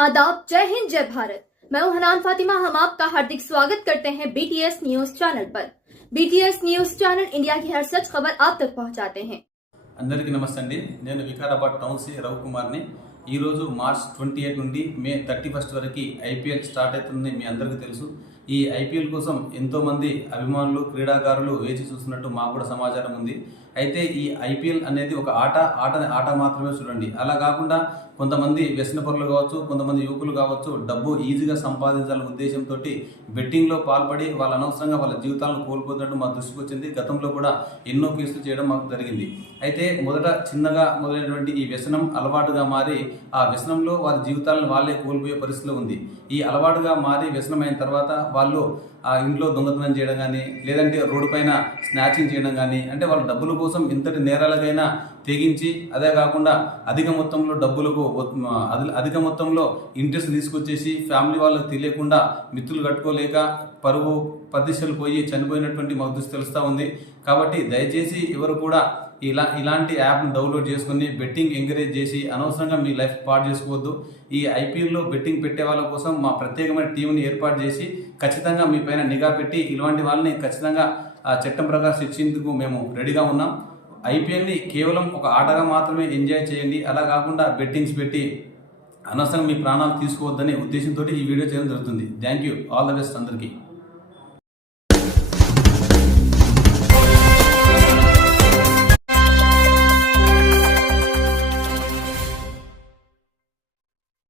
आदाब, जय हिंद, जय भारत। मैं हूं हनान फातिमा। हम आपका हार्दिक स्वागत करते हैं बीटीएस न्यूज चैनल पर। बीटीएस न्यूज चैनल इंडिया की हर सच खबर आप तक पहुंचाते हैं। అందరికీ నమస్తే అండి. నేను వికారాబాద్ టౌన్ సి రవికుమార్ని. ఈరోజు మార్చ్ 28 నుండి మే 31 వరకు ఐపీఎల్ స్టార్ట్ అవుతుందని మీ అందరికీ తెలుసు. ఈ ఐపీఎల్ కోసం ఎంతోమంది అభిమానులు క్రీడాకారులు వేచి చూస్తున్నట్టు మాకు కూడా సమాచారం ఉంది. అయితే ఈ ఐపీఎల్ అనేది ఒక ఆట మాత్రమే చూడండి. అలా కాకుండా కొంతమంది వ్యసనపరులు కావచ్చు, కొంతమంది యువకులు కావచ్చు, డబ్బు ఈజీగా సంపాదించాలనే ఉద్దేశంతో బెట్టింగ్లో పాల్పడి వాళ్ళ అనవసరంగా వాళ్ళ జీవితాలను కోల్పోతున్నట్టు మా దృష్టికి వచ్చింది. గతంలో కూడా ఎన్నో కేసులు చేయడం మాకు జరిగింది. అయితే మొదట చిన్నగా మొదలైనటువంటి ఈ వ్యసనం అలవాటుగా మారి ఆ వ్యసనంలో వారి జీవితాలను వాళ్ళే కోల్పోయే పరిస్థితిలో ఉంది. ఈ అలవాటుగా మారి వ్యసనం అయిన తర్వాత వాళ్ళు ఆ ఇంట్లో దొంగతనం చేయడం కానీ, లేదంటే రోడ్డు పైన స్నాచింగ్ చేయడం కానీ, అంటే వాళ్ళ డబ్బుల కోసం ఎంతటి నేరాలకైనా తెగించి, అదే కాకుండా అధిక మొత్తంలో ఇంట్రెస్ట్ తీసుకొచ్చేసి ఫ్యామిలీ వాళ్ళకి తెలియకుండా మిత్రులు కట్టుకోలేక పరువు ప్రతిష్టలు పోయి చనిపోయినటువంటి మాకు దృష్టి తెలుస్తూ ఉంది. కాబట్టి దయచేసి ఎవరు కూడా ఇలాంటి యాప్ను డౌన్లోడ్ చేసుకుని బెట్టింగ్ ఎంకరేజ్ చేసి అనవసరంగా మీ లైఫ్ పాడు చేసుకోవద్దు. ఈ ఐపీఎల్లో బెట్టింగ్ పెట్టే వాళ్ళ కోసం మా ప్రత్యేకమైన టీంని ఏర్పాటు చేసి ఖచ్చితంగా మీ పైన నిఘా పెట్టి ఇలాంటి వాళ్ళని ఖచ్చితంగా చట్టం ప్రకారం శిక్షించేందుకు మేము రెడీగా ఉన్నాం. ఐపీఎల్ని కేవలం ఒక ఆటగా మాత్రమే ఎంజాయ్ చేయండి. అలా కాకుండా బెట్టింగ్స్ పెట్టి అనవసరంగా మీ ప్రాణాలు తీసుకోవద్దనే ఉద్దేశంతో ఈ వీడియో చేయడం జరుగుతుంది. Thank you. All the best అందరికీ.